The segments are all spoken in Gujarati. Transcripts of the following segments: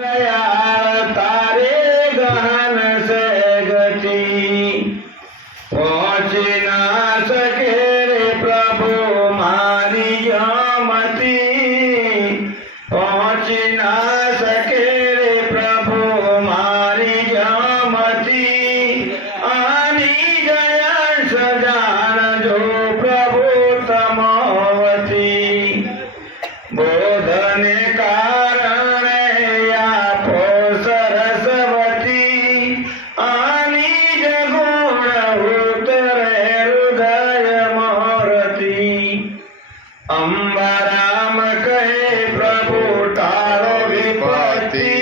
दयाल तारे गहन से गति पहुँच ना सके रे प्रभु मारी यमति पहुँच ना सके रे प्रभु मारी यमति आनी जय सजान जो प्रभु तमवती बोधने कारण आपो सरस्वती आनी जगुण उतरे हृदय मोरती अंबराम कहे प्रभु तारो विपत्ति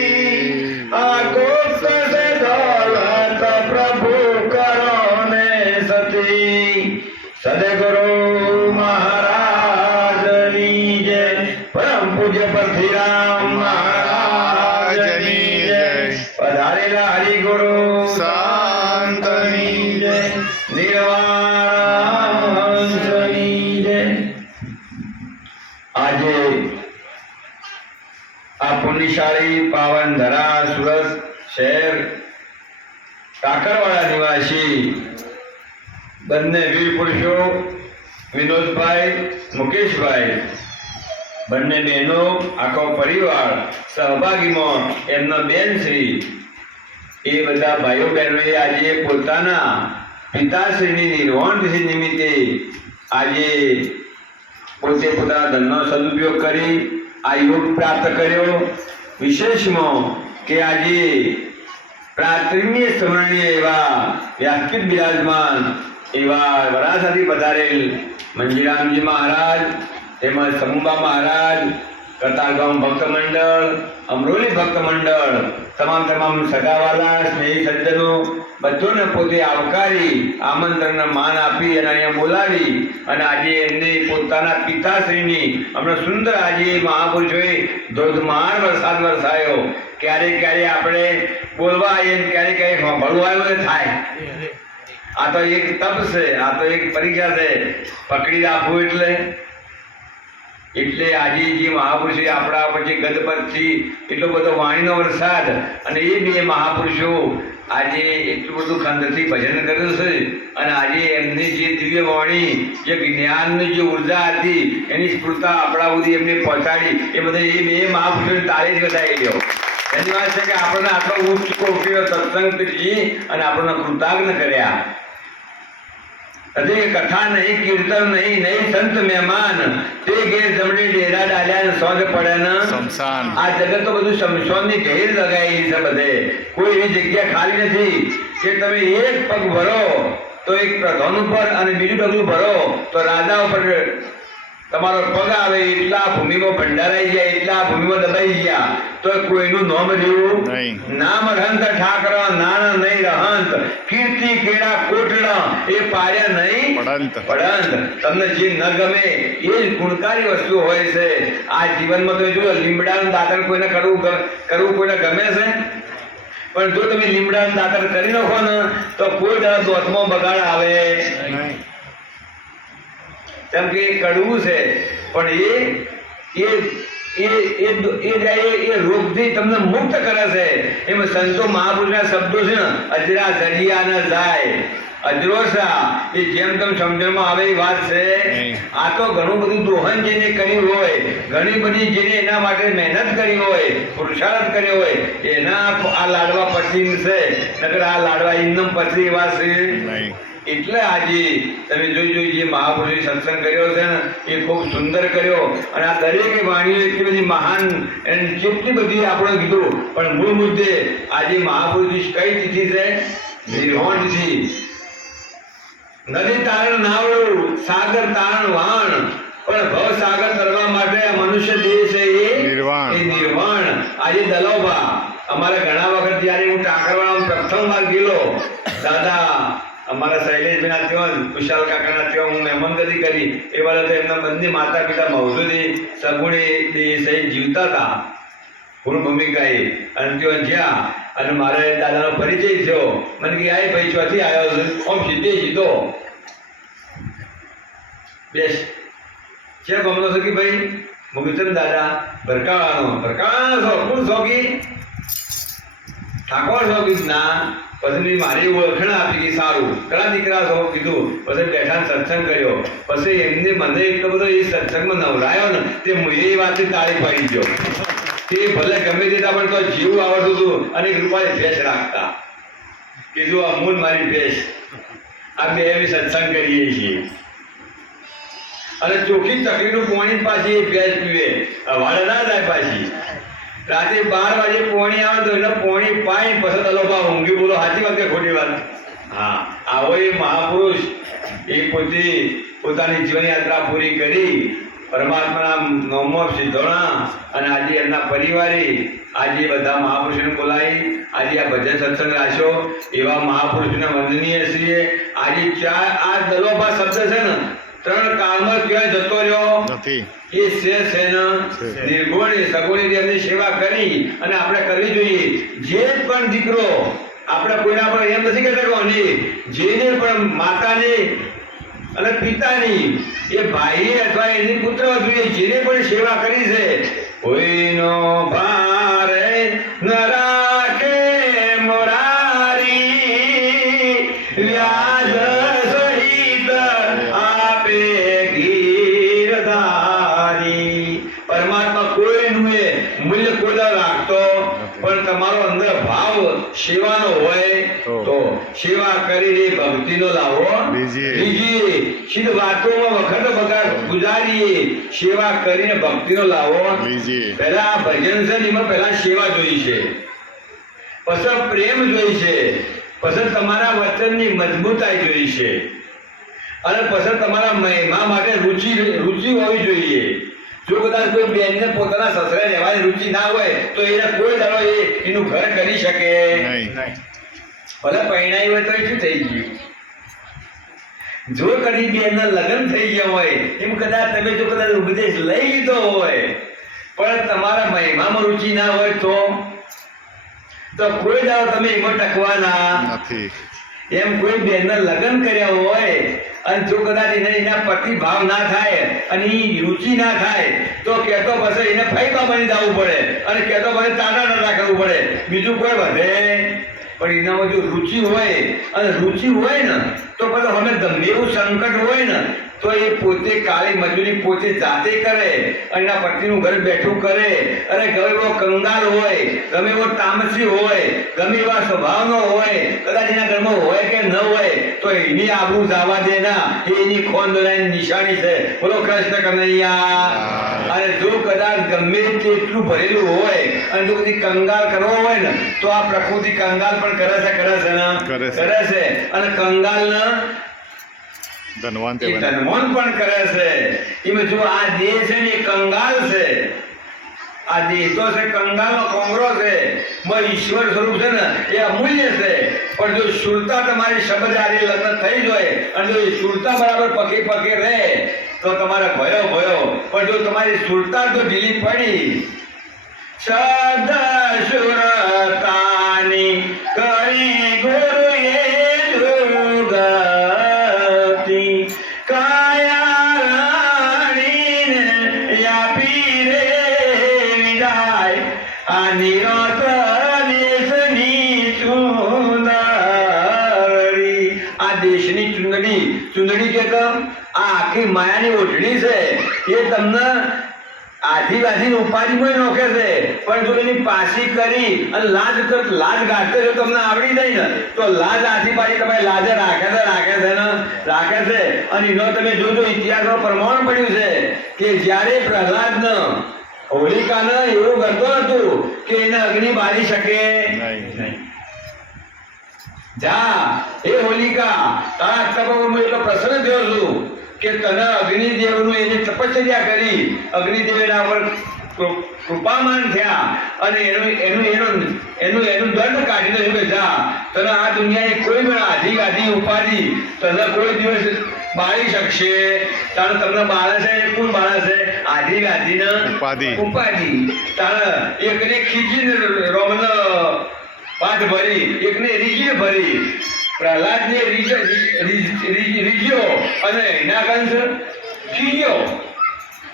आकोप से दौलत प्रभु करो ने सती सदगुरु महाराज जय परम पूज्य परथिराम महाराज जय पधारेला हरि गुरु શાંતની जय નિર્વાણની જય આજે આ પુણ્યશાળી પાવન ધરા સુરત શહેર કાકરવાડા નિવાસી બંને વીર પુરુષો વિનોદભાઈ મુકેશભાઈ બંને બહેનો આખો પરિવાર સહભાગીમાં એમના બેન શ્રી એ બધા ભાઈઓ બહેનોએ આજે પોતાના પિતાશ્રીની નિર્વાણ તિથિ નિમિત્તે આજે પોતે પોતાના ધનનો સદુપયોગ કરી આ યોગ પ્રાપ્ત કર્યો વિશેષમાં કે આજે પ્રાતરીય સ્મરણીય એવા વ્યાસપીઠ બિરાજમાન એવા વરાછાથી પધારેલ મંજીરામજી મહારાજ તેમજ સમુબા મહારાજ કરતારગામ ભક્ત મંડળ અમરોલી ભક્ત મંડળ તમામ સગાવાલા સ્નેહી સજ્જનો બધોને પોતે આવકારી આમંત્રણને માન આપી અને અહીંયા બોલાવી અને આજે એમને પોતાના પિતાશ્રીની હમણાં સુંદર આજે મહાપુરુષોએ ધોધમાર વરસાદ વરસાયો ક્યારેક આપણે બોલવા આવીએ ને ક્યારેક સાંભળવા આવ્યું થાય આ તો એક તપ છે આ તો એક પરીક્ષા છે પકડી રાખવું એટલે આજે જે મહાપુરુષો આપણા પછી ગદપતથી એટલો બધો વાણીનો વરસાદ અને એ બે મહાપુરુષો આજે એટલું બધું ખંડથી ભજન કર્યું છે અને આજે એમની જે દિવ્ય વાણી જે જ્ઞાનની જે ઉર્જા હતી એની સ્ફૂર્તા આપણા સુધી એમને પહોંચાડી એ બધા એ બે મહાપુરુષોને તાળી જ વધારી ગયો એની વાત છે કે આપણને આટલો ઉચ્ચ કોટીનો સત્સંગ કરી અને આપણને કૃતજ્ઞ કર્યા અધે કથા નહીં કીર્તન નહીં સંત મહેમાન તે ઘેર જમણે ડેરા ડાલ્યા સોજ પડે ને શમશાન આ જગત તો બધું શમશાનની ઢેર લગાવેલી છે બધે કોઈ એવી જગ્યા ખાલી નથી કે તમે એક પગ ભરો તો એક પ્રધાન ઉપર અને બીજું પગલું ભરો તો રાજા ઉપર તમારો પગ આવે એટલા ભૂમિમાં ભંડારાઈ ગયા એટલા ભૂમિમાં દબાઈ ગયા તો કોઈનું નામ લેવું નામ રહંત ઠાકર નાન નહીં રહંત કીર્તિ કેળા કોટડા એ પાર્યા નહીં પડંત તમને જે ન ગમે એ જ ગુણકારી વસ્તુ હોય છે આ જીવનમાં તો જો લીમડાનું દાતણ કોઈને કરવું કોઈને ગમે છે પણ જો તમે લીમડાનું દાતણ કરી નાખો ને તો કોઈ દર દોતમાં બગાડ આવે કેમ કે એ કડવું છે પણ એ રોગથી તમને મુક્ત કરે છે એમાં સંતો મહાપુરુષના શબ્દો છે ને અજરા જરિયા ન જાય અજરોસા એ જેમ તેમ સમજણમાં આવે એ વાત છે આ તો ઘણું બધું દોહન જેને કર્યું હોય ઘણી બધી જેને એના માટે મહેનત કરી હોય પુરુષાર્થ કર્યો હોય એના આ લાડવા પછી છે નકર આ લાડવા ઇન્દમ પછી એવા છે એટલે આજે તમે જોઈ જે મહાપુરુષે સત્સંગ કર્યો છે ને એ ખૂબ સુંદર કર્યો અને આ દરેક વાણીઓ એટલી બધી મહાન અને કેટલી બધી આપણે કીધું પણ મૂળ મુદ્દે આજે મહાપુરુષની કઈ તિથિ છે નિર્વાણ તિથિ નદી તારણ નાવડું સાગર તારણ વાણ પણ ભવ સાગર તરવા માટે આ મનુષ્ય દેહ છે એ નિર્વાણ આજે દલોભા અમારે ઘણા વખત જ્યારે હું ટાકરવાળા પ્રથમ વાર ગયેલો દાદા અમારા શૈલેષભાઈના ત્યાં વિશાલ કાકાના ત્યાં હું મહેમાનગતિ કરી એ વાળા તો એમના બંને માતા પિતા મૌજૂદી સગુણે સહી જીવતા હતા પૂર્ણ ભૂમિકાએ અને ત્યાં જ્યાં અને મારે દાદાનો પરિચય થયો મને કે આ ભાઈ ચોથી આવ્યો છે આમ સીધો બેસ છે ગમનો છો કે ભાઈ મુગીચંદ દાદા ભરકાવાનો છો કોણ છો કે ઠાકોર છો કીધું ના. પછી મારી ઓળખાણ આપી કે સારું ઘણા દીકરા છો કીધું. પછી બેઠા સત્સંગ કર્યો. પછી એમને મને એટલો બધો એ સત્સંગમાં નવરાયો ને તે હું એ વાતથી તાળી પાડી ગયો. તે ભલે ગમે તેતા પણ તો જીવું આવડતું હતું અને કૃપાએ ભેંસ રાખતા. કીધું આ મૂળ મારી ભેંસ. આ બે એવી સત્સંગ કરીએ છીએ અને ચોખ્ખી તકલીફનું પાણી પાછી એ ભેંસ પીવે. વાળે ના જાય પાછી. રાતે 12 વાગે પોણી આવે તો એને પોણી પાઈ પછી તલોબા ઊંઘી. બોલો સાચી વાત કે ખોટી વાત? હા, આવો એ મહાપુરુષ એ પોતે પોતાની જીવનયાત્રા પૂરી કરી પરમાત્માના નવમો સિદ્ધોણા અને આજે એમના પરિવારે આજે બધા મહાપુરુષોને બોલાવી આજે આ ભજન સત્સંગ રાખ્યો. એવા મહાપુરુષને વંદનીય છીએ. આજે આ દલોબા શબ્દ છે ને 3 કાળમાં ક્યાંય જતો રહ્યો નથી. એ છે નિર્ગુણ સગુણી એમની સેવા કરી અને આપણે કરવી જોઈએ. જે પણ દીકરો આપણે કોઈના પર એમ નથી કહેતા કે જેને પણ માતાની અને પિતાની એ ભાઈ અથવા એની પુત્ર જોઈએ જેને પણ સેવા કરી છે કોઈનો ભારે ન રાખે મોરારી વ્યાજ સહિત આપે પરમાત્મા કોઈનું એ મૂલ્ય કોઈ રાખતો પણ તમારો અંદર ભાવ સેવાનો હોય તો સેવા કરીને ભક્તિનો લાવો બીજી સીધ વાતોમાં વખત બગાડ ગુજારીએ. સેવા કરીને ભક્તિનો લાવો પહેલા આ ભજન છે એમાં પહેલા સેવા જોઈ છે, પછી પ્રેમ જોઈ છે, પછી તમારા વચનની મજબૂતાઈ જોઈ છે અને પછી તમારા મહિમા માટે રુચિ હોવી જોઈએ. જો કદાચ કોઈ બેનને પોતાના સસરા રહેવાની રુચિ ના હોય તો એને કોઈ દાડો એનું ઘર કરી શકે નહીં. ભલે પરણાઈ હોય તો શું થઈ ગયું? જો કદી બેનના લગ્ન થઈ ગયા હોય એમ કદાચ તમે જો કદાચ ઉપદેશ લઈ લીધો હોય પણ તમારા મહિમામાં રુચિ ના હોય તો કોઈ દાડો તમે એમાં ટકવાના નથી. એમ કોઈ બેનના લગ્ન કર્યા હોય અને જો કદાચ એના પતિ ભાવ ના થાય અને એ રુચિ ના થાય તો કહેતો પછી એને ફાયદા બની જવું પડે અને કહેતો પછી ટાટા ન રાખવું પડે, બીજું કોઈ વધે. પણ એનામાં જો રુચિ હોય અને રુચિ હોય ને તો પછી અમે ગમે એવું સંકટ હોય ને તો એ પોતે કાળી મજૂરી પોતે જાતે કરે અને એના પતિનું ઘર બેઠું કરે. અને ગમે એવો કંગાલ હોય, ગમે એવો તામસી હોય, ગમે એવા સ્વભાવનો હોય, કદાચ એના ઘરમાં હોય કે ન હોય તો એની આબરૂ જવા દે ના, એની ખોંદોલાની નિશાની છે. બોલો કૃષ્ણ કનૈયા. અને જો કદાચ ગમે તેટલું ભરેલું હોય અને જો બધી કંગાલ કરવો હોય ને તો આ પ્રકૃતિ કંગાલ પણ કરે છે અને કંગાલ ના ધનવાન પણ કરે છે. એમાં જો આ દેહ છે ને એ કંગાલ છે, આ દેહ તો છે કંગાલનો કોંગરો છે, ઈશ્વર સ્વરૂપ છે ને એ અમૂલ્ય છે. પણ જો શુરતા તમારી શબ્દ આરી લગ્ન થઈ જાય અને જો શુરતા બરાબર પકે રહે તો તમારે ભયો. પણ જો તમારી શુરતા જો ઢીલી પડી શબ્દ શુરતાની કરી ગુરુએ ચુંદડી કે આ આખી માયાની ઓઢણી છે એ તમને આદિવાસી ઉપાધિમાં નોખે છે. પણ જો એની પાસી કરી અને લાજ ગાંઠતે જો તમને આવડી જાય ને તો લાજ આથી પાછી તમારી લાજે રાખે છે. અને એનો તમે જોજો ઇતિહાસમાં પ્રમાણ પડ્યું છે કે જ્યારે પ્રહલાદને હોલિકાને એવું કરતો હતું કે એને અગ્નિ બાળી શકે નહીં. જા એ હોલિકા તારા તપમાં એટલો પ્રસન્ન થયો છું કે તને અગ્નિદેવનું એની તપશ્ચર્યા કરી અગ્નિદેવ એના પર કૃપામાન થયા અને એનું દંડ કાઢીને એવું કે જા તને આ દુનિયાએ કોઈ પણ આધિ ઉપાધિ તને કોઈ દિવસ બાળી શકશે. તારે તમને બાળે છે કોણ બાળે છે? આધિ ઉપાધિ. તારે એકને ખીચીને રોમનો પાઠ ભરી એકને રીજીને ભરી પ્રહલાદને રીજ્યો અને એના કંસ ખીજ્યો.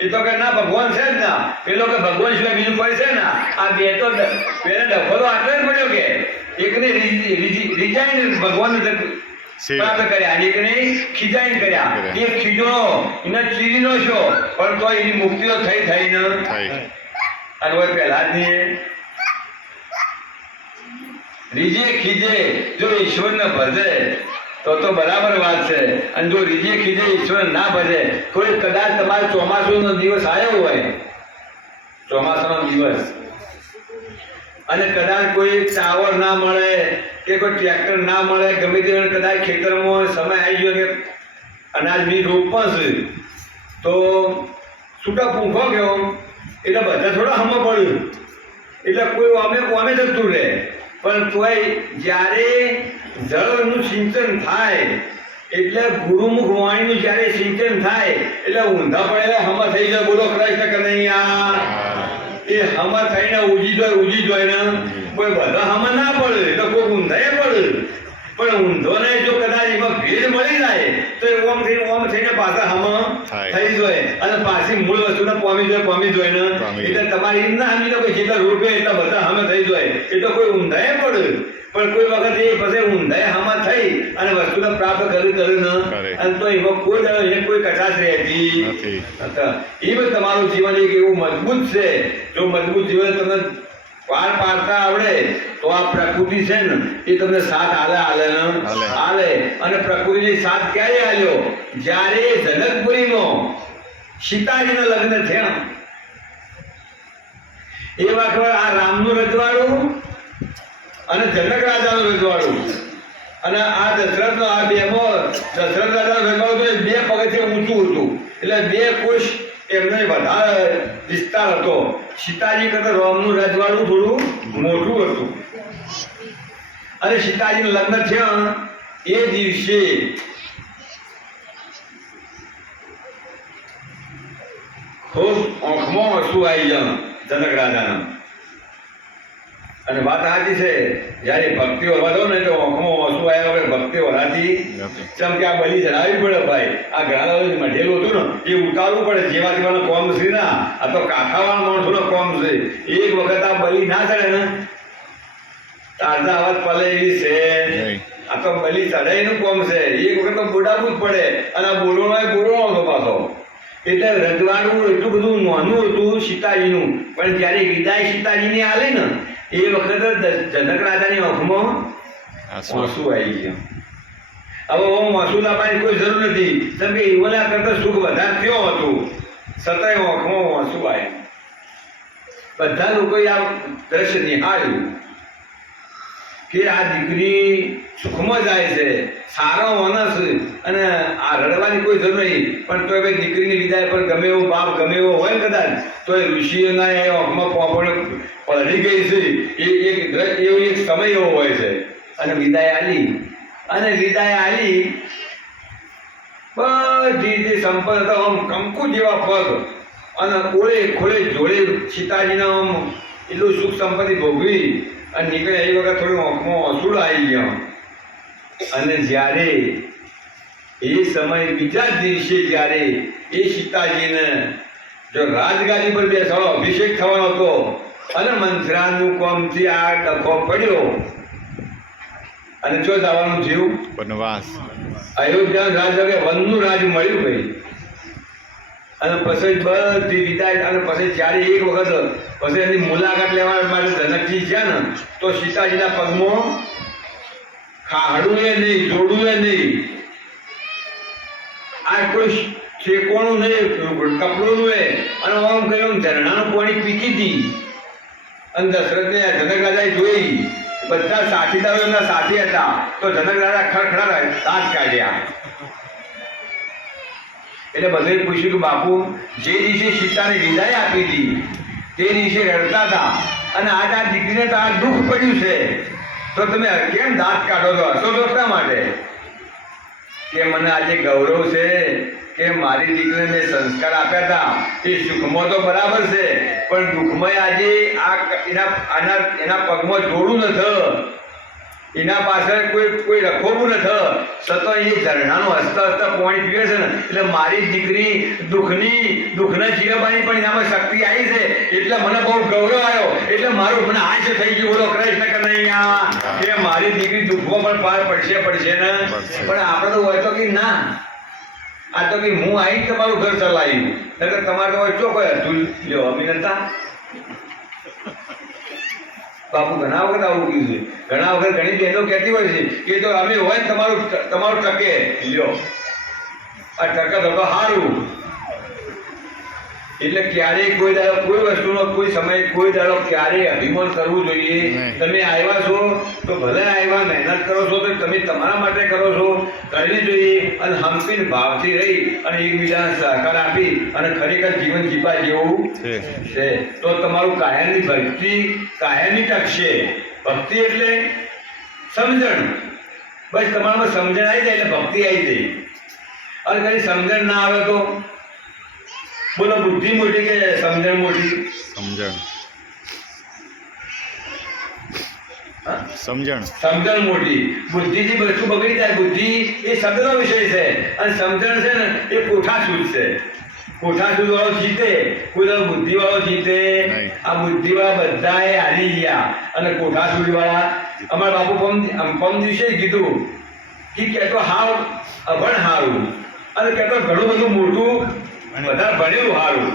એ તો કે ના ભગવાન છે જ ના, પેલો કે ભગવાન સિવાય બીજું કોઈ છે ના. આ બે તો પેલા ડખો તો આટલો જ પડ્યો કે એકને રિઝાઇન ભગવાન પ્રાપ્ત કર્યા અને એકને ખીજાઈને કર્યા. એક ખીજો એને ચીરીનો છો પણ તો એની મુક્તિઓ થઈ ને અને હોય પહેલા જ નહીં રીજે ખીજે જો ઈશ્વરને ભજે તો બરાબર વાત છે. અને જો રીજે ખીજે ઈશ્વર ના ભજે કોઈ કદાચ તમારે ચોમાસુનો દિવસ આવ્યો હોય, ચોમાસાનો દિવસ, અને કદાચ કોઈ ટાવર ના મળે કે કોઈ ટ્રેક્ટર ના મળે, ગમે તે કદાચ ખેતરમાં સમય આવી ગયો કે અનાજ બી રોપવા છે તો છૂટા પૂંખો ગયો એટલે બધા થોડા હમ પડ્યું એટલે કોઈ અમે જતું રહે. પણ તોય જ્યારે જળનું સિંચન થાય એટલે ગુરુમુખ વાણીનું જ્યારે સિંચન થાય એટલે ઊંધા પડેલા હમ થઈ જાય. બોલો કૃષ્ણ કનૈયા. એ હમ થઈને ઉજી જોય ને કોઈ બધા હમ ના પડે તો કોઈ ઊંધાએ પડે. પણ ઊંધોને જો કદાચ એમાં ભેદ મળી જાય તો એ ઓમ થઈને પાછા હમ થઈ જાય અને પાછી મૂળ વસ્તુને પામી જાય ને. એટલે તમારે એમ ના સમજી લો કે જેટલા રૂપિયા એટલા બધા હમ થઈ જાય એટલે કોઈ ઊંધાએ પડે. પણ કોઈ વખત એ પછી ઊંધાએ હમ થઈ અને વસ્તુને પ્રાપ્ત કરી ને અને તો એમાં કોઈ કચાશ રહેતી નથી. એ તમારું જીવન એક એવું મજબૂત છે. જો મજબૂત જીવન તમને પાર પાડતા આવડે તો આ પ્રકૃતિ છે ને એ તમને સાથ હાલે. અને પ્રકૃતિની સાથ ક્યારે આલ્યો? જ્યારે જનકપુરીમાં સીતાજીના લગ્ન થયા એ વખત આ રામનું રજવાડું અને જનક રાજાનું રજવાડું અને આ દશરથનો આ બેમાં દશરથ રાજાનું રજવાડું બે પગથિયે ઊંચું હતું એટલે બે કોષ એમને વધારે વિસ્તાર હતો. સીતાજી કરતા રામનું રજવાડું થોડું મોટું હતું. અને સીતાજીનું લગ્ન થયા એ દિવસે ખૂબ આંખમાં આંસુ આવી ગયા જનક રાજાના. અને વાત સાચી છે, જયારે ભક્તિ વધો ને તો આંખમાં આંસુ આવ્યા વગર ભક્તિ વરાતી જેમ કે આ બલી ચડાવવી પડે ભાઈ. આ ઘણા મઢેલું હતું ને એ ઉતારવું પડે. જેવા તેવાનો કોમ છે ને આ તો કાંઠાવાળા માણસોનો કોમ છે. એક વખત આ બલી ના ચડે ને તારતા અવાજ પલે એવી છે. આ તો બલી ચડાઈનું કોમ છે. એક વખત તો બોડાવવું જ પડે અને આ બોલવાનો હતો પાછો. એટલે રજવાડું એટલું બધું નાનું હતું સીતાજીનું. પણ જયારે વિદાય સીતાજીની આલે ને એ વખતે જનક રાજાની આંખમાં આંસુ આવી ગયા. હવે ઓમ આંસુ લાવવાની કોઈ જરૂર નથી કેમ કે એવોના કરતા સુખ વધારે થયો હતું છતાંય આંખમાં આંસુ આવ્યા. બધા લોકોએ આ દ્રશ્ય નિહાળ્યું કે આ દીકરી સુખમાં જાય છે, સારો માણસ અને આ રડવાની કોઈ જરૂર નહીં. પણ તો હવે દીકરીની વિદાય પર ગમે એવો બાપ ગમે એવો હોય કદાચ તો એ ઋષિઓના એ આંખમાં પોપડ પડી ગઈ છે. એવો એક સમય એવો હોય છે. અને વિદાય આલી બધી જે સંપન્ન હતા આમ કંકુ જેવા પગ અને ખોળે જોડે સીતાજીના આમ એટલું સુખ સંપત્તિ ભોગવી અને નીકળે એ વખત થોડું આંખમાં આંસુડો આવી ગયો. અને જ્યારે એ સમય બીજા જ દિવસે જ્યારે એ સીતાજીને જો રાજગાદી પર બેસાડો અભિષેક થવાનો હતો અને મંથરાનું કોમથી આ ડખો પડ્યો અને જો જવાનું થયું વનવાસ. અયોધ્યા રાજ વનનું રાજ મળ્યું ભાઈ. અને પછી બધી વિદાય અને પછી જ્યારે એક વખત પછી એની મુલાકાત લેવા માટે જનકજી ગયા ને તો સીતાજીના પગમાં ખાડું એ નહીં, જોડું એ નહીં, આ કોઈ શેકોણું નહીં, કપડું એ અને આમ કહ્યું ઝરણાનું પાણી પીતી હતી. અને દશરથને જનક રાજાએ જોઈ બધા સાથીદારો એમના સાથી હતા તો જનક રાજા ખડખડા દાંત કાઢ્યા. એટલે બધે પૂછ્યું કે બાપુ જે દિવસે સીતાને વિદાય આપી હતી તે દિવસે રડતા હતા અને આજ આ દીકરીને તો આ દુઃખ પડ્યું છે તો તમે કેમ દાંત કાઢો છો? હસો છો શા માટે? કે મને આજે ગૌરવ છે કે મારી દીકરીને મેં સંસ્કાર આપ્યા હતા એ સુખમાં તો બરાબર છે પણ દુઃખમાં આજે એના પગમાં જોડું નથી, એના પાછળ કોઈ રખોવું નથી, છતાં એ ઝરણાનું હસતા હસતા પાણી પીવે છે ને એટલે મારી દીકરી દુઃખના જીરવાની પણ એનામાં શક્તિ આવી છે એટલે મને બહુ ગૌરવ આવ્યો એટલે મારું મને હાસ્ય થઈ ગયું. બોલો કૃષ્ણ કનૈયા. અહીંયા કે મારી દીકરી દુઃખો પણ પાર પડશે ને પણ આપણે તો હોય તો કે ના આ તો કે હું આવી તમારું ઘર ચલાવ્યું એટલે તમારે તો હોય ચોખ્ખો હતું લ્યો અભિનંતા બાપુ ઘણા વખત આવું કીધું ઘણા વખત ઘણી બહેનો કહેતી હોય છે કે તો અમે હોય ને તમારું ટકે લ્યો આ ટકે તો સારું એટલે ક્યારેય કોઈ દાડો કોઈ વસ્તુનો કોઈ સમય કોઈ દાડો ક્યારેય અભિમાન કરવું જોઈએ તમે આવ્યા છો તો ભલે આવ્યા મહેનત કરો છો તો તમે તમારા માટે કરો છો કરવી જોઈએ અને હંપીને ભાવથી રહી અને એકબીજાને સહકાર આપી અને ખરેખર જીવન જીવવા જેવું છે તો તમારું કાયમની ભક્તિ કાયમની ટકશે ભક્તિ એટલે સમજણ બસ તમારામાં સમજણ આવી જાય એટલે ભક્તિ આવી જાય અને કઈ સમજણ ના આવે તો બોલો બુદ્ધિ મોટી કે સમજણ મોટી સમજણ મોટી બુદ્ધિથી વસ્તુ બગડી જાય બુદ્ધિ એ શબ્દનો વિષય છે અને સમજણ છે ને એ કોઠાસૂઝ છે કોઠાસૂઝ વાળો જીતે કોઈ બુદ્ધિ વાળો જીતે આ બુદ્ધિ વાળા બધાએ હારી ગયા અને કોઠાસૂઝ વાળા અમારા બાપુ પમ દિવસે કીધું કે તો હાવ અભણ હારું અને કહેતો ઘણું બધું મોટું વધારે ભણેલું સારું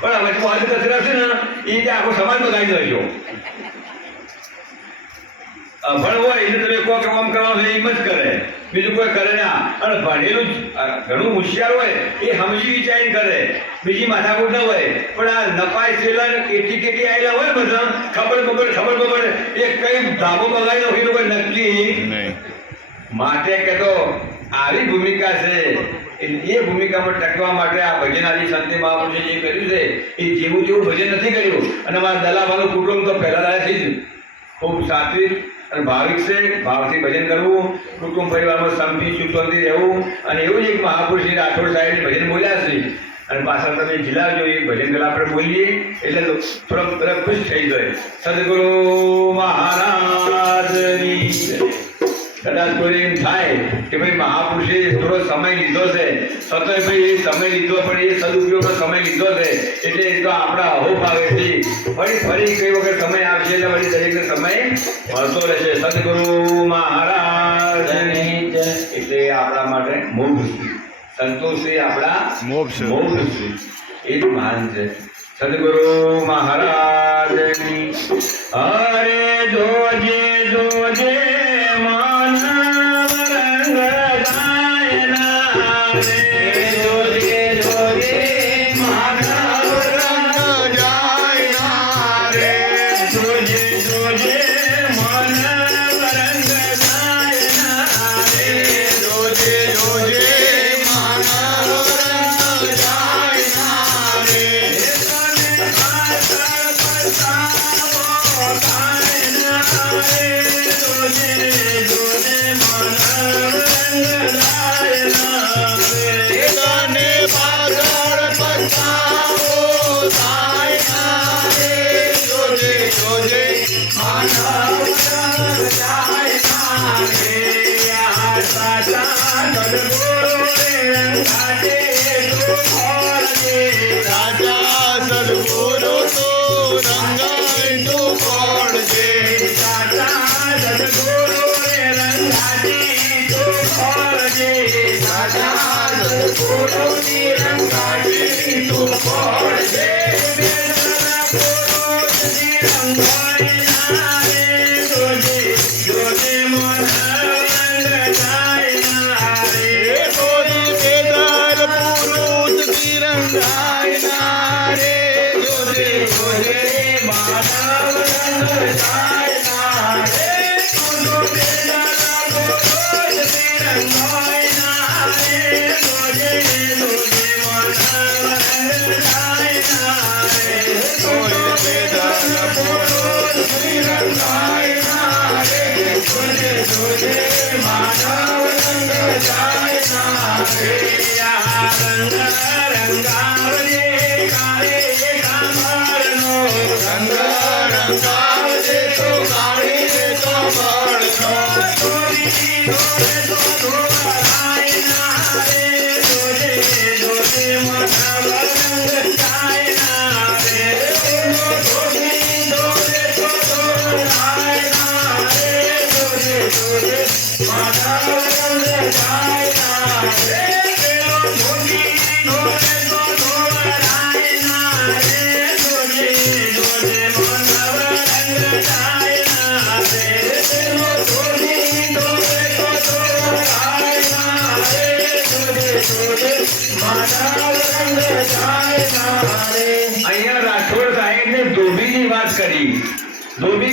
પણ હવે તું આજે કચરા છે ને એ રીતે આખો સમાજ બગાડી દેજો ભણ હોય એટલે તમે કોઈ કામ કરવાનું એમ જ કરે બીજું કોઈ કરે ના અને ભણેલું ઘણું હોશિયાર હોય એ સમજી વિચારીને કરે બીજી માથાકૂટ ના હોય પણ આ નપાય થયેલા કેટલી આવેલા હોય બધા ખબર એ કઈ ધાબો બગાડી નાખી તો કોઈ નક્કી માટે કે તો આવી ભૂમિકા છે એ ભૂમિકામાં ટકવા માટે આ ભજન આદિ સંતે મહાપુરુષે જે કર્યું છે એ જેવું જેવું ભજન નથી કર્યું અને મારા દલાભાનું કુટુંબ તો પહેલા દાડાથી જ ખૂબ સાત્વિક અને ભાવિક છે ભાવથી ભજન કરવું કુટુંબ પરિવારમાં શાંતિ સુખશાંતિ રહેવું અને એવું જ એક મહાપુરુષ રાઠોડ સાહેબ ભજન બોલ્યા છે અને પાછળ તમે જિલ્લાજો એ ભજન પેલા આપણે બોલીએ એટલે થોડા બધા ખુશ થઈ જાય સદગુરુ મહારાજની કદાચ કોઈ એમ થાય કે ભાઈ મહાપુરુષે થોડો સમય લીધો છે છતાં ભાઈ એ સમય લીધો પણ એ સદુપયોગનો સમય લીધો છે એટલે તો આપણા અહોભાવેથી ફરી કઈ વખત સમય આવશે એટલે વળી દરેકને સમય મળતો રહેશે સદગુરુ મહારાજની એટલે આપણા માટે મોક્ષ સંતોષ એ આપણા મોક્ષ એ જ મહાન છે સદગુરુ મહારાજની અરે જોજે જોજે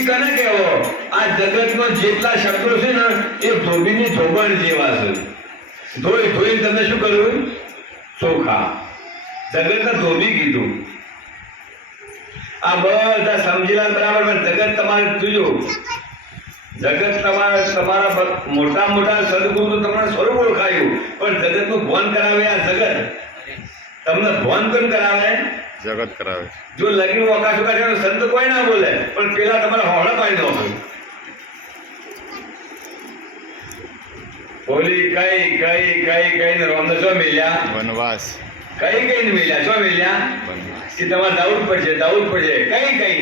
કને કહેવો? આ જગતમાં જેટલા શબ્દો છે ને એ ધોબીની ધોબણ જેવા છે. ધોઈ ધોઈને તમે શું કર્યું? ચોખા. જગતને ધોબી કીધું. આ બધા સમજીલા બરાબર, પણ જગત તમારે જોજો, જગત તમારા મોટા મોટા સદગુરુ તમારા સ્વરૂપ ઓળખાયું, પણ જગતનું ભાન કરાવે આ જગત. તમને ભાન કેમ કરાવે? જગત કરાવે. જો લગી વકાશું કાઢે સંત કોઈ ના બોલે, પણ પેલા તમારા હોળા પાડી દો. બોલી કઈ કઈ કઈ કઈ ને રોમને શું મિલ્યા? વનવાસ. કઈ કઈ ને મિલ્યા? શું મિલ્યા? વનવાસ. કે તમારે દાઉદ પડશે, દાઉદ પડશે. કઈ કઈ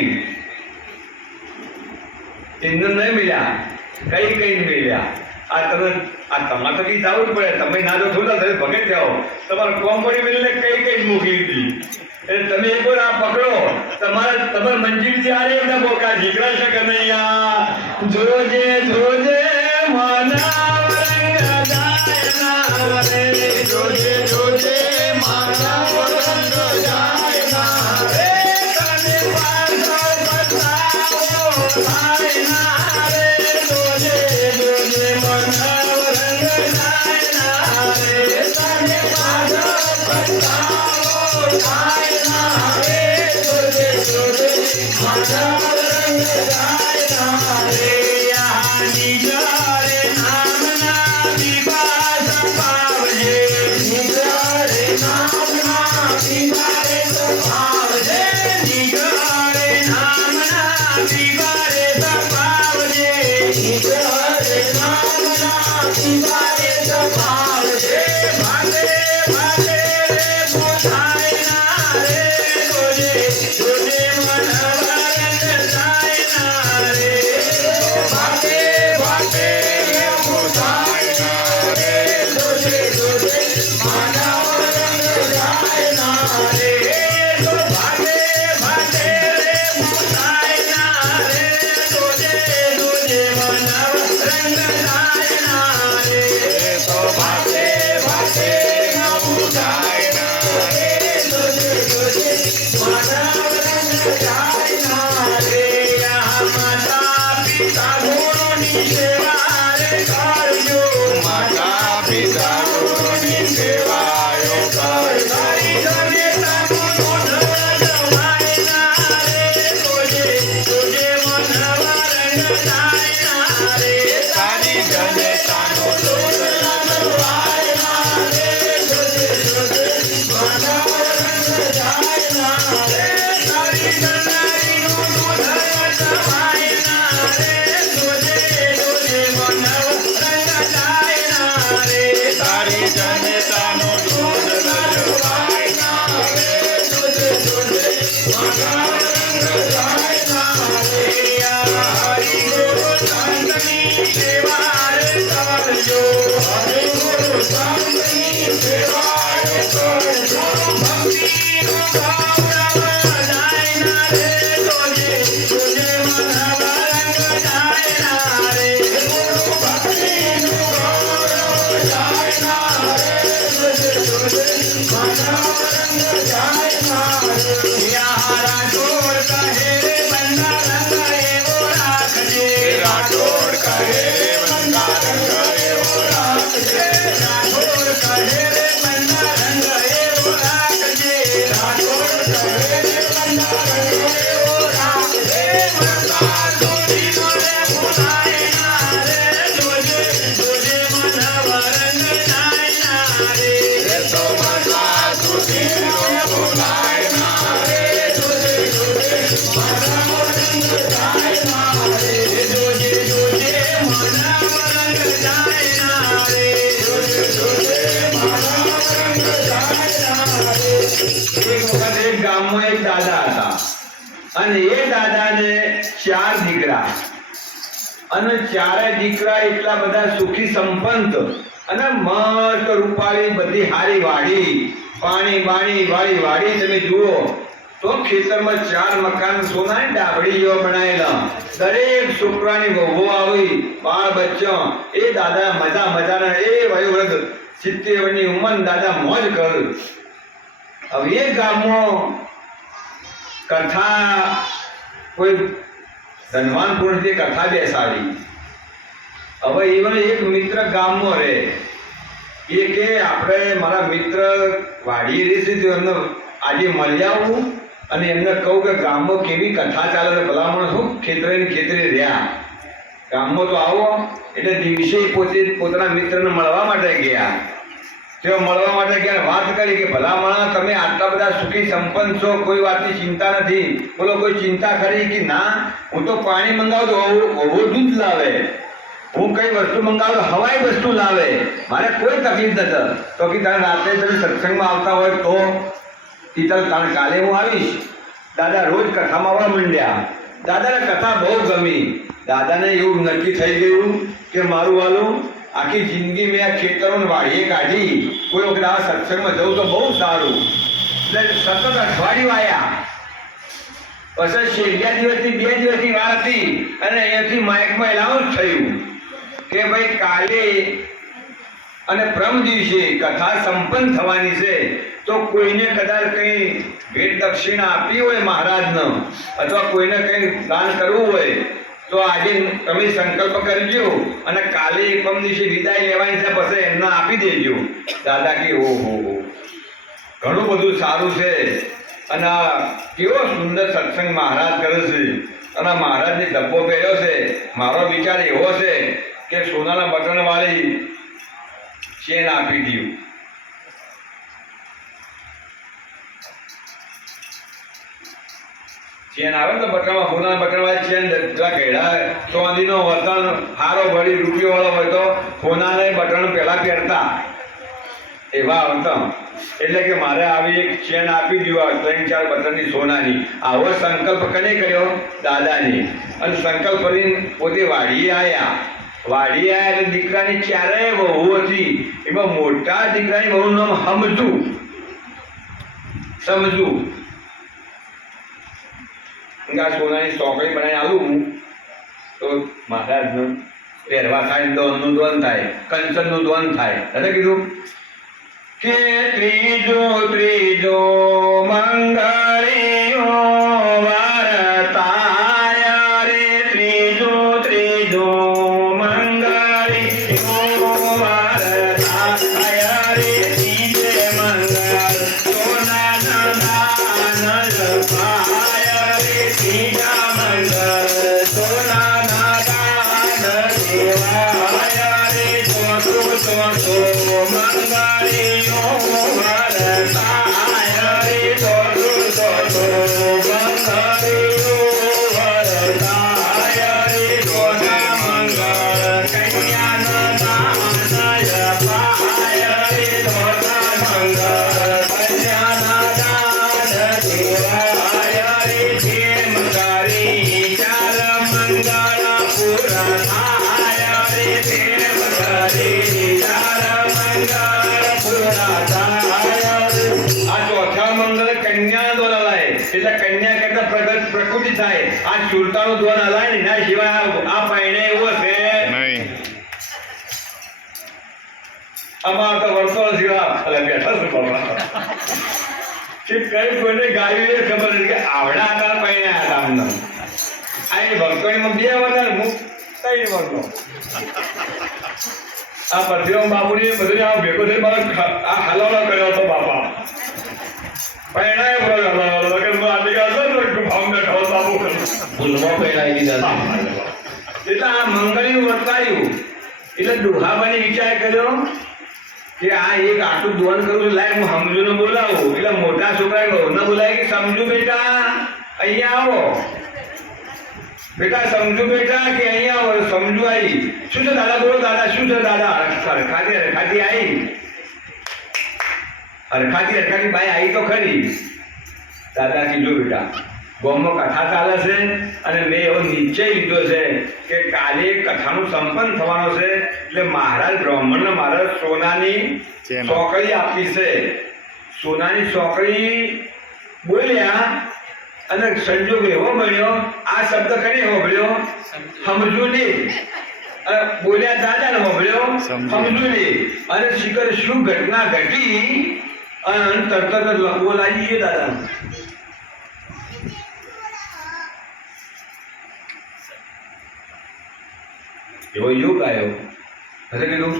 ઇંધન નહીં મિલ્યા, કઈ કઈ મિલ્યા. આ તમે આ તમારે તો કઈ દાઉદ પડે. તમે ના જો થોડા તમે ભગત જાઓ, તમારે કોમ પડી મિલે કઈ કઈ મૂકી હતી. એટલે તમે એક વાર આ પકડો, તમારે મંજિલ જે આરે એમના બોકા જીકરા છે કનૈયા. જોજે જોજે માના રંગ જાયના રે, જોજે જોજે માના રંગ જાયના રે, તને પાછળ પછતાવો થાયના રે, જોજે જોજે માના રંગ જાયના રે, તને પાછળ પછતાવો થાયના રે, જોજે જોજે માના રંગ જાયના રે. નિજારે નામના વિવાદ પાવજે, નિજારે નામના વિવાદ પાવજે, નિજારે નામના વિવાદ પાવજે, નિજારે નામના વિવાદ પાવજે. ભાગે ભાગે રે બોધાયના રે, જોજે જોજે મનવરન જાયના રે, ભાગે ભાગે રે બોધાયના રે, જોજે જોજે મનવરન જાયના રે, ભાગે ભાગે રે બોધાયના રે, જોજે જોજે મનવરન જાયના રે, તો ભાગે ભાગે રે બોધાયના રે, જોજે જોજે મનવરન જાયના રે. માતા પિતા ગુરુની સેવા રે કરજો, માતા પિતા ગુરુની સેવાયો કરજો. તારી જનેતાનું દૂધ જમાયના રે, જોજે જોજે મનવરન જાયના રે, તારી જનતાનો દૂધ જમાયના રે, જોજે જોજે મનવરન જાયના રે, તારી જનારીનું દૂધ જમાયના રે, જોજે જોજે મનવરન જાયના રે, તારી જનતાનો દૂધ રજવાયના રે, જોજે જોજે મનવરન જાયના રે. હરિ ગુરુ સંતની સેવા રે કરજો, હરિ ગુરુ સંતની સેવા રે કરજો, ભક્તિનું ગૌરવ જાયના રે, જોજે જોજે મનવરન જાયના રે, ગુરુ ભક્તિનું ગૌરવ જાયના રે, જોજે જોજે મનવરન જાયના રે. યારા જોડ કહે રે બંદા રંગ એવો રાખજે, રાઠોડ કહે રે બંદા રંગ એવો રાખજે, રાઠોડ કહે રે બંદા રંગ એવો રાખજે, રાઠોડ કહે રે બંદા રંગ એવો રાખજે, મરતા સુધીનો રે બોલાયના રે, જોજે જોજે મનવરન જાયના રે, તો મજા સુધીનો બોલાયના રે, જોજે જોજે મનવરન જાયના રે, જોજે જોજે મનવરન જાયના રે, જોજે જોજે મનવરન જાયના રે. એક વખત એક ગામમાં એક દાદા હતા, અને એ દાદાને 4 દીકરા, અને 4 દીકરા એટલા બધા સુખી સંપન્ન અને મસ્ત રૂપાળી બધી હારી વાડી, પાણી બાણી વાળી વાડી તમે જુઓ તો ખેતરમાં 4 મકાન સોનાની ડાબડી જેવા બનાવેલા, દરેક છોકરાની વહુઓ આવી, બાળ બચ્ચા. એ દાદા મજા મજાના, એ વયોવૃદ્ધ 70 વર્ષની ઉંમર દાદા મોજ કર. હવે એ ગામમાં કથા કોઈ ધનવાન પુરુષની કથા બેસાડી. હવે એવાનો એક મિત્ર ગામમાં રહે. એ કે આપણે મારા મિત્ર વાડીએ રહેશે તો એમને આજે મળી આવું અને એમને કહું કે ગામમાં કેવી કથા ચાલે. ભલામણ શું ખેતરે ને ખેતરે રહ્યા ગામમાં તો આવો. એટલે દિવસે પોતે પોતાના મિત્રને મળવા માટે ગયા. તેઓ મળવા માટે ગયા, વાત કરી કે ભલામણ તમે આટલા બધા સુખી સંપન્ન છો, કોઈ વાતની ચિંતા નથી. બોલો કોઈ ચિંતા કરી કે ના? હું તો પાણી મંગાવું તો ઓવો દૂધ લાવે, હું કઈ વસ્તુ મંગાવું હવાઈ વસ્તુ લાવે, મારે કોઈ તકલીફ નથી. તો કે તારે રાત્રે તમે સત્સંગમાં આવતા હોય તો તીતલ તાણ કાલે હું આવીશ. દાદા રોજ કથામાં આવવા માંડ્યા. દાદાને કથા બહુ ગમી. દાદાને એવું નક્કી થઈ ગયું કે મારું વાલું આખી જિંદગી મેં આ ખેતરોને વાડીએ કાઢી, કોઈ વખત આ સત્સંગમાં જવું તો બહુ સારું. એટલે સતત અઠવાડિયું આવ્યા. પછી છેલ્લા દિવસથી 2 દિવસની વાર હતી અને અહીંયાથી માઇકમાં એલાઉન્સ થયું કે ભાઈ કાલે અને પ્રમ દિવસે કથા સંપન્ન થવાની છે. તો કોઈને કદાચ કંઈ ભેટ દક્ષિણા આપી હોય મહારાજને અથવા કોઈને કંઈ દાન કરવું હોય તો આજે તમે સંકલ્પ કરજો અને કાલે પ્રમ દિવસે વિદાય લેવાની છે, પછી એમને આપી દેજો. દાદા કે ઓહો ઘણું બધું સારું છે અને કેવો સુંદર સત્સંગ મહારાજ કરે છે. અને મહારાજને ડબ્બો પહેર્યો છે. મારો વિચાર એવો છે કે સોનાના બટનવાળી ચેન આપી દઉં. ચેન આવે ને તો બટનમાં સોનાના બટનવાળી ચેન ઘેડા ચાંદીનો વર્તન હારો ભરી રૂપિયો વાળો હોય તો સોનાને બટન પહેલા પહેરતા એવા આવતા. એટલે કે મારે આવી એક ચેન આપી દીવા 3-4 બટનની સોનાની. આવો સંકલ્પ કને કર્યો? દાદાની. અને સંકલ્પ કરીને પોતે વાડીએ આવ્યા. વાડીએ આવ્યા એટલે દીકરાની 4 વહુ હતી. એમાં મોટા દીકરાની વહુનું નામ સમજુ. આ સોનાની ચોકડી બનાવી આવું તો મહારાજનું પહેરવા થાય, દોનનું દોન થાય, કંચનનું દોન થાય. એટલે કીધું કે ત્રીજો મંગળીઓ વરતાય રે, ત્રીજો મંગળીઓ વરતાય રે, ત્રીજે મંગળ સોનાના દાન લખાય રે, ત્રીજા મંગળ સોનાના દાન દેવાય રે, ચોથું મંગળીઓ વરતાય રે, ચોથું મંગળીઓ વરતાય રે, ચોથા મંગળ કન્યાના દાન અપાય રે, ચોથા મંગળ કન્યાના દાન દેવાય રે, જેમ કરી 4 મંગળ પૂરા થાય રે, તેમ કરી 4 મંગળ પૂરા થાય. આ ચોથા મંગળ કન્યા દ્વાર હલાય એટલે કન્યા કરતા પ્રકૃતિ થાય. આ ચૂરતાનું દ્વાર હલાય ને એના સિવાય આ પાયણે એવો છે નહીં. આમાં તો વર્ષો સિવાય બેઠા છું બાબા કે કઈ કોઈને ગાયું એ ખબર નથી કે આવડા હતા પાયણે હતા અમને. આ એ ભક્તોની 2 વર્ષ હું 3 વર્ષનો આ પરશુરામ બાપુની બધું આ ભેગો થઈ મારો આ હલાવડો કર્યો હતો બાપા. પહેણાય બરો હલાવડો કે આદિ ગાતો તો ભાવ બેઠો બાપુ ભૂલમાં પહેણાઈ દીધા. એટલે આ મંગળિયું વર્તાયું. એટલે ડોહાબાને વિચાર કર્યો કે આ એક આટલું દોન કરું લાય હું સમજુને બોલાવું. એટલે મોટા છોકરાએ બહુને બોલાય કે સમજુ બેટા અહીંયા આવો. બેટા સમજુ બેટા કે અહીંયા આવો. સમજુ આવી. શું છે દાદા? બોલો દાદા શું છે દાદા? હરખાતી આવી. હરખાતી બાઈ આવી તો ખરી. દાદા કીધું બેટા ગામમાં કથા ચાલે છે અને મેં એવો નિશ્ચય લીધો છે કે કાલે કથાનું સંપન્ન થવાનો છે. એટલે મહારાજ બ્રાહ્મણને મારે સોનાની ચોકડી આપી છે. સોનાની ચોકડી બોલ્યા અને સંજોગ એવો બન્યો આ શબ્દ કરી હોભળ્યો સમજુ નહીં. બોલ્યા દાદાને હોભળ્યો સમજુ નહીં. અને શિખર શું ઘટના ઘટી અને તરત જ લખવો લાગી ગયો દાદા. એવો યુગ આવ્યો. હશે કીધું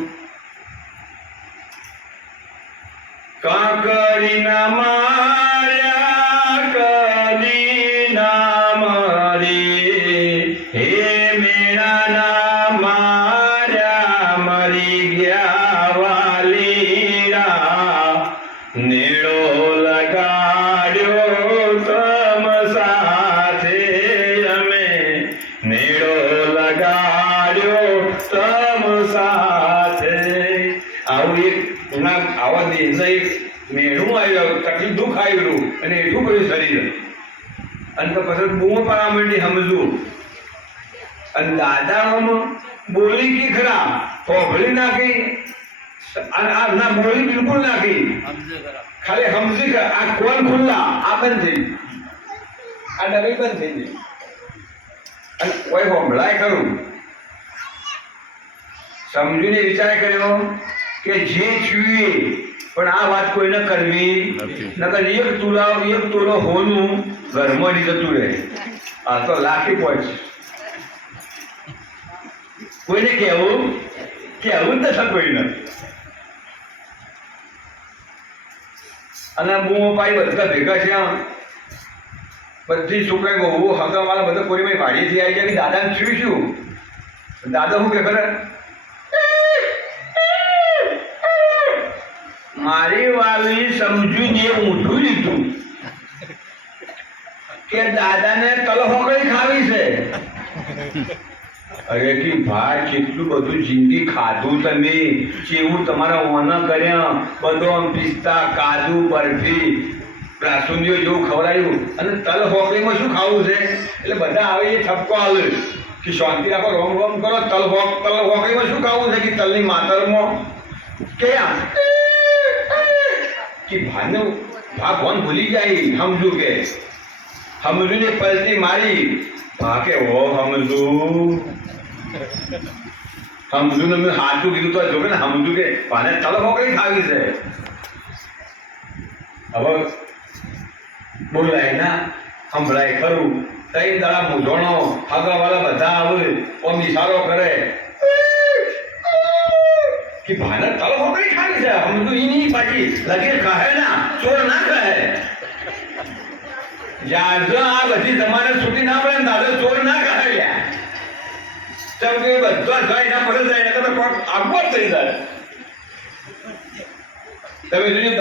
કાંકરીના માર્યા કદી ના મરી, હે મેણાના માર્યા મરી ગયા વાલીડા, નેડો લગાડ્યો તમ સાથે અમે, નેડો લગાડ્યો તમ સાથે. આવું એક આવા દેશના એક મેળું આવ્યું, તકલીફ દુઃખ આવ્યું અને એટલું બધું શરીર, અને તો પછી બૂમો પાડવા માંડી સમજવું. અને દાદાઓમાં બોલી કી ખરા, હોભળી નાખી, અને આ ના બોલી બિલકુલ નાખી, ખાલી સમજી ખરા. આ કોણ ખુલ્લા, આ બંધ થઈ, આ ડબી બંધ થઈ ગઈ, અને કોઈ હોભળાય ખરું. સમજીને વિચાર કર્યો કે જે છુએ પણ આ વાત કોઈને કરવી નકર એક તોલો હોનું ઘરમાં જતું રહે. આ તો લાખી પહોંચ, કોઈને કહેવું જ નથી કોઈને. અને બૂમો પાડી બધા ભેગા છે, બધી છોકરા બહુ હગાવાળા બધા કોરી વાડીએથી આવી જાય કે દાદાને શું. દાદા શું કે ખરે, મારી વાલી સમજીને ઊંધું લીધું કે દાદાને તલહોકડી ખાવી છે. અરે કે ભાઈ કેટલું બધું જિંદગી ખાધું તમે, કેવું તમારા ઓના કર્યા, બધો પિસ્તા કાજુ બરફી રાસુંદીઓ જેવું ખવડાયું, અને તલહોકડીમાં શું ખાવું છે. એટલે બધા આવે એ ઠપકો આવે કે શાંતિ રાખો, રોમ રોમ કરો. તલહોકડીમાં શું ખાવું છે કે તલની માતરમાં કે ભાનું ભગવાન ભૂલી જાય. સમજુ કે સમજુ ને પલટી મારી ભાકે હો સમજુ ને મેં સાચું કીધું તો જો કે ને સમજુ કે ભાને તલફો કઈ ખાવી છે. હવે બોલાય ના સંભળાય ખરું. કઈ દાડા મૂંઝવણો આગળવાળા બધા આવે ઓમ ઇશારો કરે कि भारत तल हो गई खाली से. हम तो ही नहीं पाटी लगे कहे ना चोर ना कहे, ज्यादा आ बधी जमाने छुट्टी ना पड़े दादा चोर ना कहे ल्या. तब के बच्चा जाए ना पड़े जाए ना तो आगो થઈ જાય. તમે જોજો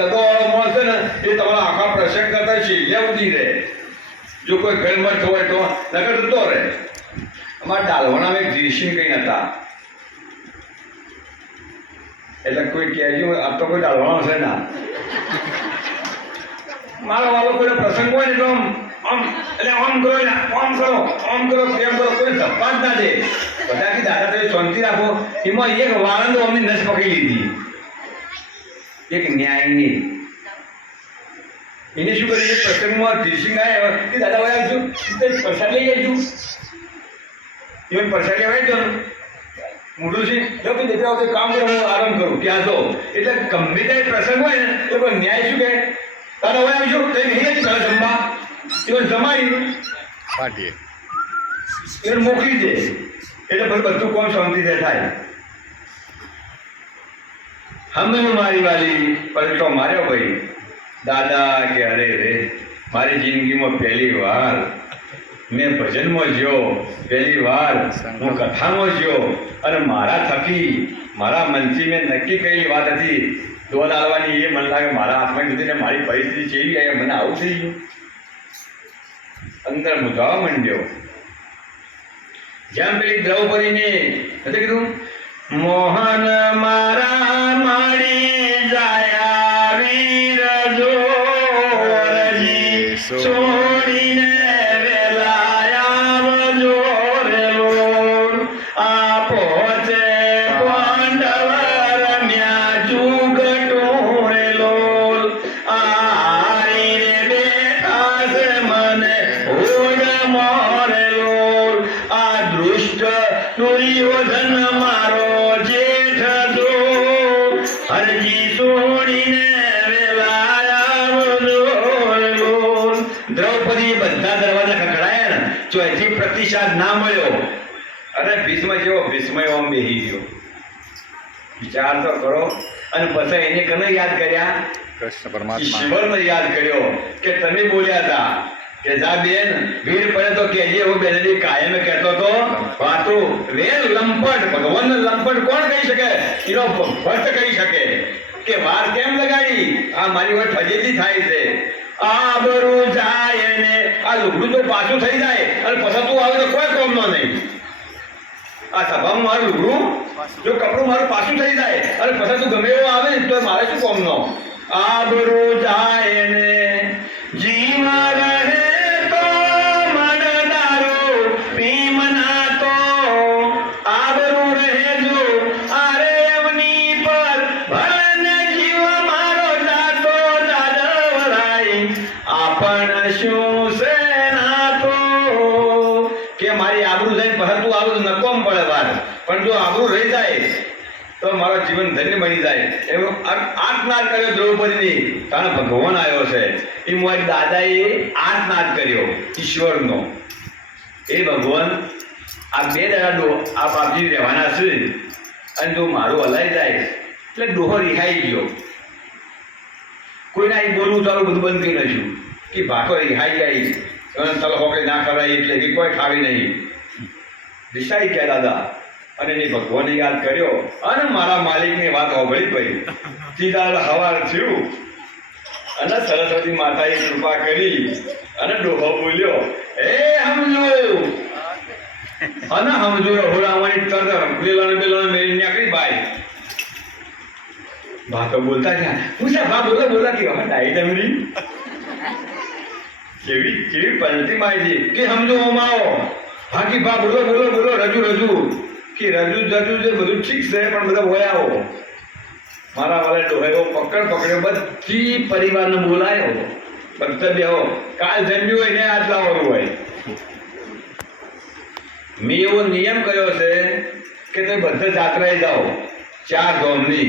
દગો મળશે ને એ તમારા આખા પ્રસંગ કરતા શીલ્યા ઉડી રહે. જો કોઈ ઘરમાં હોય તો નગર જતો રહે. અમારા ડાલવાના એક જીશી કઈ નતા, એટલે કોઈ કહેજો આ તો કોઈ ડાળવાનો છે ના. મારો વાલો કોઈ પ્રસંગ હોય ને તો આમ એટલે આમ કરો ને આમ કરો કેમ કરો, કોઈ ધપ્પા જ ના દે. બધા કે દાદા તમે શાંતિ રાખો. એમાં એક વાળંદો અમને નસ પકડી લીધી, એક ન્યાયની. એને શું કર્યું, પ્રસંગમાં ધીરસિંગ આવ્યા કે દાદા ભાઈ આવજો પ્રસાદ લઈ જઈશું. એ પ્રસાદ લેવાય જો મોટું છે જો કે દેખા વખતે કામ કરો, હું આરામ કરું ક્યાં જો. એટલે ગમે ત્યાં પ્રસંગ હોય ને તો કોઈ ન્યાય શું કહે, તારા હોય આવજો તો નહીં જ કરે જમવા. એને જમાડી પાટીએ એને મોકલી દે, એટલે પછી બધું કોમ શાંતિથી થાય. હમે મારી વાલી પલટો માર્યો ભાઈ. દાદા કે અરે રે મારી જિંદગીમાં પહેલી વાર મેં ભજનમાં જ્યો, પહેલી વાર હું કથામાં જ્યો, અને મારા થકી મારા મનથી મેં નક્કી કરેલી વાત હતી દોલ આવવાની. એ મને લાગે મારા હાથમાં નથી ને મારી પરિસ્થિતિ જેવી આવી, મને આવું થઈ ગયું. અંદર મૂંઝાવા માંડ્યો. જેમ પેલી દ્રૌપદીને નથી કીધું, મોહન મારા મારી જાયા વીર જોરજી છોડીને દુર્યોધન મારો જેઠ જો હરજી છોડીને દ્રૌપદી બધા દરવાજા ખખડાયા ને, ચોથી પ્રતિસાદ ના મળ્યો અરે ભીષ્મ જેવો ભીષ્મ આમ બેસી ગયો. વિચાર તો કરો. અને પછી એને કને યાદ કર્યા? કૃષ્ણ પરમાત્મા ઈશ્વરને યાદ કર્યો કે તમે બોલ્યા હતા કે જા બેન ભીડ પડે તો કહેજે. હું બેનની કાયમ કહેતો તો વાતો વેલ લંપટ ભગવાનને લંપટ કોણ કહી શકે? એનો ભક્ત કહી શકે કે વાર કેમ લગાડી? આ મારી વાત ફજેતી થાય છે. આબરૂ જાય ને આ લુગડું તો પાછું થઈ જાય અને પછી તું આવે તો કોઈ કોમનો નહીં. આ સભામાં મારું લુગડું જો કપડું મારું પાછું થઈ જાય અને પછી તું ગમે એવો આવે ને તો મારે શું કોમનો? આબરૂ જાય ને જીવ રહે તો મન દારૂ પીમના તો આબરૂ રહે જો અરે એમની પર ભલને જીવ મારો જાતો જાદવરાય આપણ શું છે નાતો. કે મારી આબરૂ જઈને પછી તું આવું નકોમ પડે વાર, પણ જો આબરૂ રહી જાય તો મારો જીવન ધન્ય બની જાય. એવો આર્તનાદ કર્યો દ્રૌપદીની, કારણ ભગવાન આવ્યો છે. એ મારી દાદાએ આર્તનાદ કર્યો ઈશ્વરનો. એ ભગવાન આ બે દાડા આ બાપજી રહેવાના છે અને જો મારું હલાઈ જાય એટલે ડોહો રિહાઈ ગયો. કોઈને અહીં બોલવું ચાલું બધું બંધ કરી નાખ્યું કે ભાટો રિહાઈ જાય તલખો કંઈ ના કરાય એટલે કે કોઈ ખાવી નહીં. રિસાઈ ગયા દાદા અને એને ભગવાનને યાદ કર્યો અને મારા માલિકની વાત સાંભળી ભાઈ. સીધા હવાર થયું અને સરસ્વતી માતાએ કૃપા કરી અને ડોહો બોલ્યો હે સમજો અને સમજો રહોડાવાની તરત બેલોને મેળી નીકળી ભાઈ. ભા તો બોલતા ગયા પૂછ્યા ભા બોલો બોલા કે ડાઈ ડમરી કેવી કેવી પલટી મારી કે સમજો ઓમાઓ. બાકી ભા બોલો બોલો બોલો રજુ કે રજુ જે બધું ઠીક છે પણ બધા હોય આવો. મારા વાળા ડોહાયો પકડ્યો બધી પરિવારને બોલાયો. બધા બેહો કાલ જન્મ્યું હોય ને આજ લાવવાનું હોય. મેં એવો નિયમ કર્યો છે કે તમે બધા જાત્રાએ જાઓ 4 ધામની.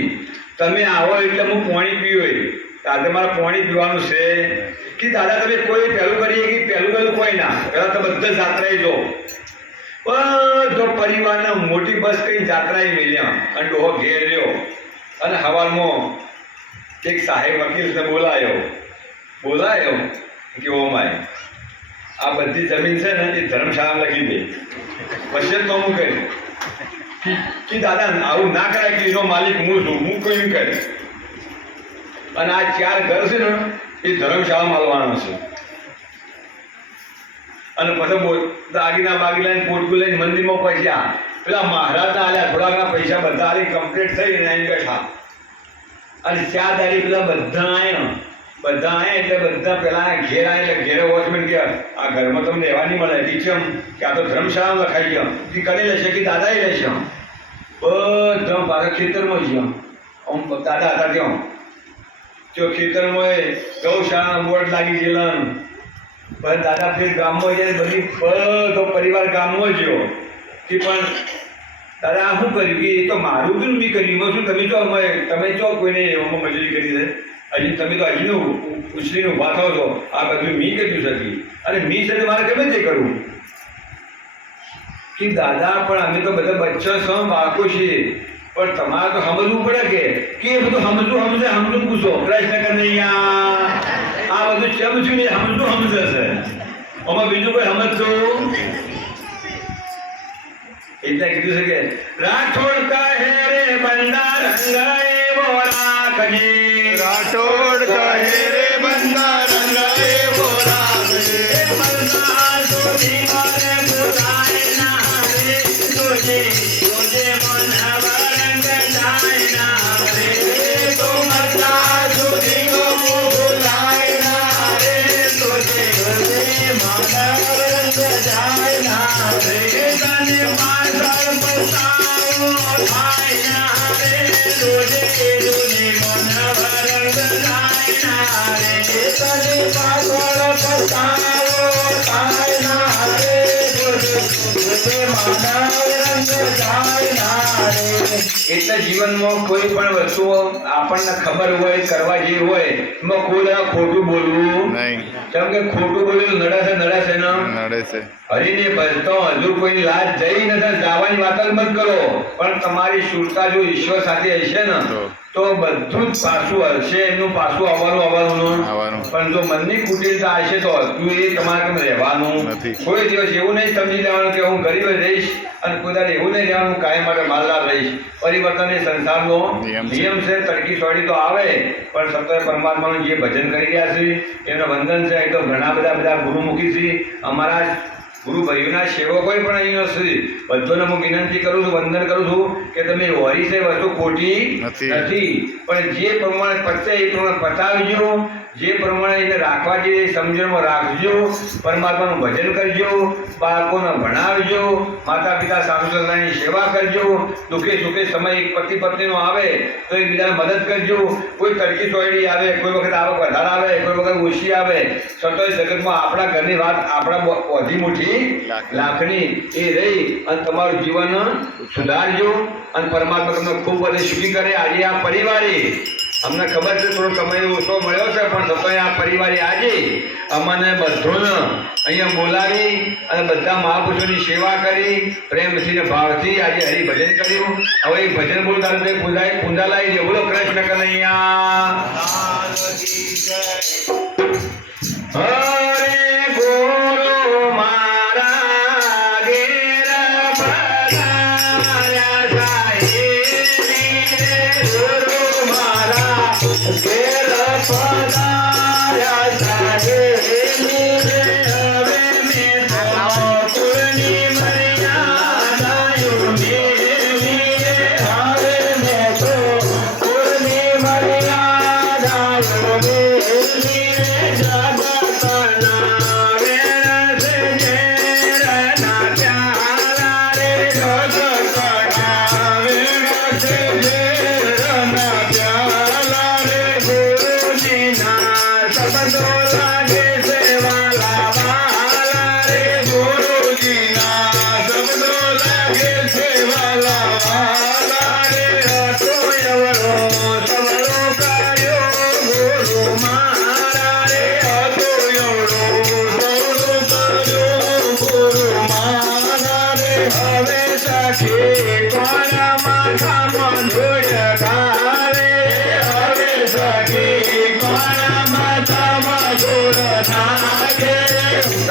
તમે આવો એટલે હું પાણી પીવું આજે મારે પાણી પીવાનું છે કે દાદા તમે કોઈ પહેલું કરીએ કે પહેલું કોઈ ના પહેલાં તમે બધા જાત્રાએ જાઓ. બધો પરિવારને મોટી બસ કઈ જાત્રાએ મેલ્યા અને ડોહો ઘેર રહ્યો. અને હવારમાં એક સાહેબ વકીલને બોલાયો કે ઓ માય આ બધી જમીન છે ને એ ધર્મશાળામાં લખી દે. પછી તો હું કહ્યું કે દાદા આવું ના કરાય કે એનો માલિક હું છું, હું કોઈ કરે. અને આ 4 ઘર છે ને એ ધર્મશાળામાં આવવાનો છે. અને પછી દાગીના બાગીના પોટકું લઈને મંદિરમાં પહોંચ્યા. પેલા મહારાજના આલ્યા થોડાકના પૈસા બધા આલી કમ્પ્લીટ થઈ ને અહીં બેઠા. અને 4 દાડી પેલા બધા આવ્યા એટલે બધા પેલા ઘેર આવ્યા એટલે ઘેરે વોચમેન કે આ ઘરમાં તમને રહેવા નહીં મળે. ટીચમ કે આ તો ધર્મશાળામાં લખાઈ ગયો કે કરી લેશે કે દાદાએ લેશે. બધા પાછા ખેતરમાં ગયા. આમ દાદા હતા ત્યાં જો ખેતરમાં ગૌશાળા બોર્ડ લાગી ગયેલા. પણ દાદા ફેર ગામમાં જાય બધી બધો પરિવાર ગામમાં ગયો કે પણ દાદા શું કર્યું કે એ તો મારું બી મેં કર્યું. એમાં શું તમે ચો કોઈને એવામાં મજૂરી કરી દે હજી તમે તો હજીનું ઉછળીને ઊભા થાવ છો. આ બધું મેં કર્યું શકી અને મેં સાથે મારે ગમે તે કરવું કે દાદા પણ અમે તો બધા બચ્ચા છો બાળકો છીએ પણ તમારે તો સમજવું પડે કે એ બધું સમજવું પૂછો કૃષ્ણ કનૈયા આ બધું ચમ છું ને સમજે છે. આમાં બીજું કોઈ સમજતું એટલે કીધું છે કે રાઠોડ કહે રે બંદા રંગ એવો રાખજે. રાઠોડ કહે રે બંદા રંગ એવો રાખજે. બંદા સુધી મને ભૂલાય ના રે તુજે મન વરંગ જાય ના રે. તો મરતા સુધી ભૂલાય ના રે તુજે મન વરંગ જાય ના રે. તને પાછળ પસ્તાવો થાય ના રે તુજે મન વરંગ જાય ના રે. તને પાછળ પસ્તાવો થાય ના રે તુજે એટલે જીવનમાં કોઈ પણ વસ્તુ આપણને ખબર હોય કરવા જેવી હોય એમાં કોઈ દાડો ખોટું બોલવું નહીં. કેમ કે ખોટું બોલેલું નડે ને નડે છે. હરીને ભજતો હજુ કોઈ લાજ જઈ નથી જવાની વાત જ મત કરો, પણ તમારી શુરતા જો ઈશ્વર સાથે હશે ને તો બધું જ પાછું હશે, એનું પાછું આવવાનું. પણ જો મનની કુટિલતા હશે તો હજુ એ તમારે કેમ રહેવાનું નથી. કોઈ દિવસ એવું નહીં સમજી લેવાનું કે હું ગરીબ જ રહીશ અને કોઈ દાડે એવું નહીં રહેવાનું કાયમ માટે માલદાર રહીશ. પરિવર્તન એ સંસારનો નિયમ છે. તડકી સોડી તો આવે, પણ સત્ય પરમાત્માનું જે ભજન કરી રહ્યા છે એમને વંદન છે. એક તો ઘણા બધા ગુરુમુખી છે અમારા ગુરુ ભાઈઓના સેવકો પણ અહીંયા છે. બધાને હું વિનંતી કરું છું, વંદન કરું છું કે તમે હોરી છે વસ્તુ ખોટી નથી, પણ જે પ્રમાણે પચે એ પ્રમાણે પતાવજો, જે પ્રમાણે એને રાખવા જે સમજણમાં રાખજો, પરમાત્માનું ભજન કરજો, બાળકોને ભણાવજો, માતા પિતા સાસુ સસરાની સેવા કરજો, દુઃખે સુખે સમય એક પતિ પત્નીનો આવે તો એકબીજાને મદદ કરજો. કોઈ તડકી સોયડી આવે, કોઈ વખત આવક વધારે આવે, કોઈ વખત ઓછી આવે, છતાંય જગતમાં આપણા ઘરની વાત આપણા ઓછી મોટી લાખની એ રહી અને તમારું જીવન સુધારજો અને પરમાત્મા તમને ખૂબ બધી સુખી કરે. આજે આ પરિવારે અમને ખબર છે થોડો સમય ઓછો મળ્યો છે, પણ છતાંય આ પરિવારે આજે અમને બધોને અહીંયા બોલાવી અને બધા મહાપુરુષોની સેવા કરી, પ્રેમથી ને ભાવથી આજે હરિભજન કર્યું. હવે એ ભજન બોલતા પૂંજા લાવી દે. બોલો કૃષ્ણ કનૈયા. હરે ગુરુ મારા ઘેર પધાર્યા સાહેબ, ગુરુ મારા ઘેર પધાર્યા સાહેબ. હવે મેં તો કુળની મર્યાદાઓ મેલી, હવે મેં તો કુળની મર્યાદાઓ મેલી.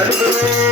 Hare